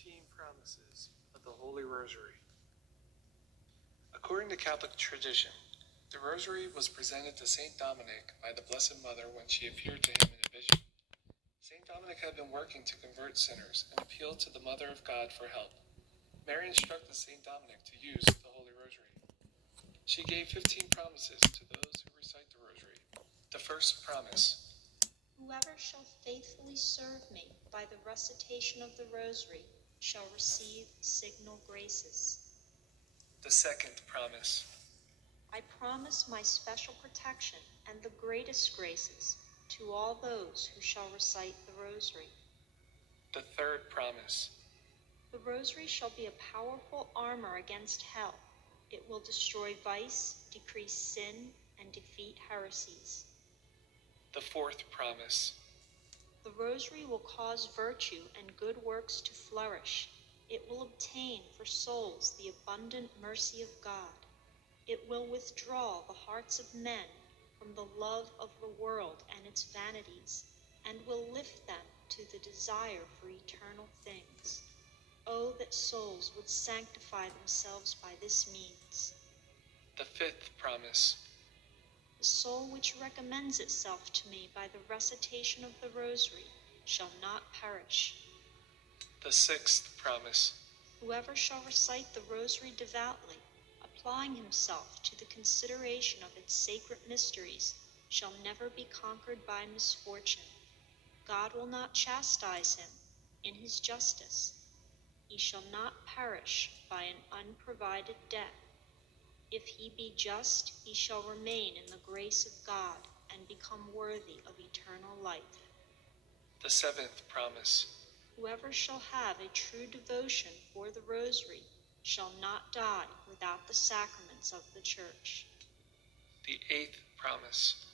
15 promises of the Holy Rosary. According to Catholic tradition, the Rosary was presented to Saint Dominic by the Blessed Mother when she appeared to him in a vision. Saint Dominic had been working to convert sinners and appealed to the Mother of God for help. Mary instructed Saint Dominic to use the Holy Rosary. She gave 15 promises to those who recite the Rosary. The first promise: whoever shall faithfully serve me by the recitation of the Rosary shall receive signal graces. The second promise: I promise my special protection and the greatest graces to all those who shall recite the Rosary. The third promise: the Rosary shall be a powerful armor against hell. It will destroy vice, decrease sin, and defeat heresies. The fourth promise: the Rosary will cause virtue and good works to flourish. It will obtain for souls the abundant mercy of God. It will withdraw the hearts of men from the love of the world and its vanities, and will lift them to the desire for eternal things. Oh, that souls would sanctify themselves by this means. The fifth promise: the soul which recommends itself to me by the recitation of the Rosary shall not perish. The sixth promise: whoever shall recite the Rosary devoutly, applying himself to the consideration of its sacred mysteries, shall never be conquered by misfortune. God will not chastise him in his justice. He shall not perish by an unprovided death. If he be just, he shall remain in the grace of God and become worthy of eternal life. The seventh promise: whoever shall have a true devotion for the Rosary shall not die without the sacraments of the Church. The eighth promise: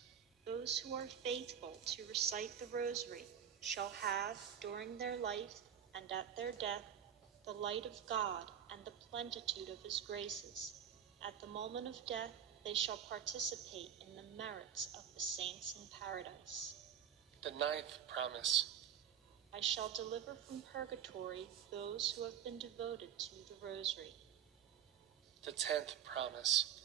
those who are faithful to recite the Rosary shall have, during their life and at their death, the light of God and the plenitude of his graces. At the moment of death, they shall participate in the merits of the saints in paradise. The ninth promise: I shall deliver from purgatory those who have been devoted to the Rosary. The 10th promise: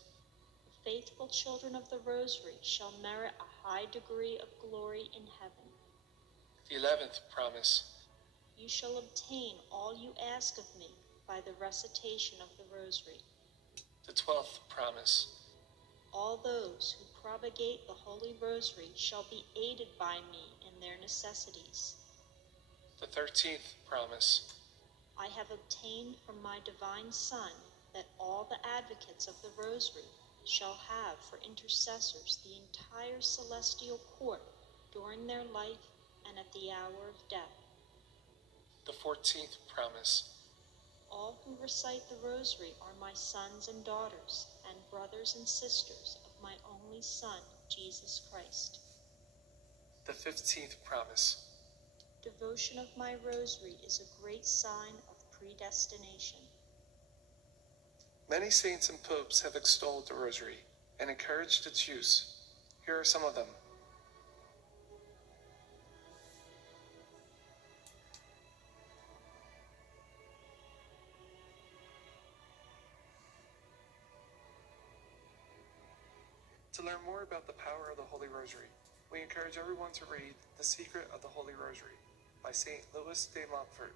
the faithful children of the Rosary shall merit a high degree of glory in heaven. The 11th promise: you shall obtain all you ask of me by the recitation of the Rosary. The 12th promise: all those who propagate the Holy Rosary shall be aided by me in their necessities. The 13th promise: I have obtained from my divine Son that all the advocates of the Rosary shall have for intercessors the entire celestial court during their life and at the hour of death. The 14th promise: all who recite the Rosary are my sons and daughters, and brothers and sisters of my only Son, Jesus Christ. The 15th promise: devotion of my Rosary is a great sign of predestination. Many saints and popes have extolled the Rosary and encouraged its use. Here are some of them. To learn more about the power of the Holy Rosary, we encourage everyone to read The Secret of the Holy Rosary by St. Louis de Montfort.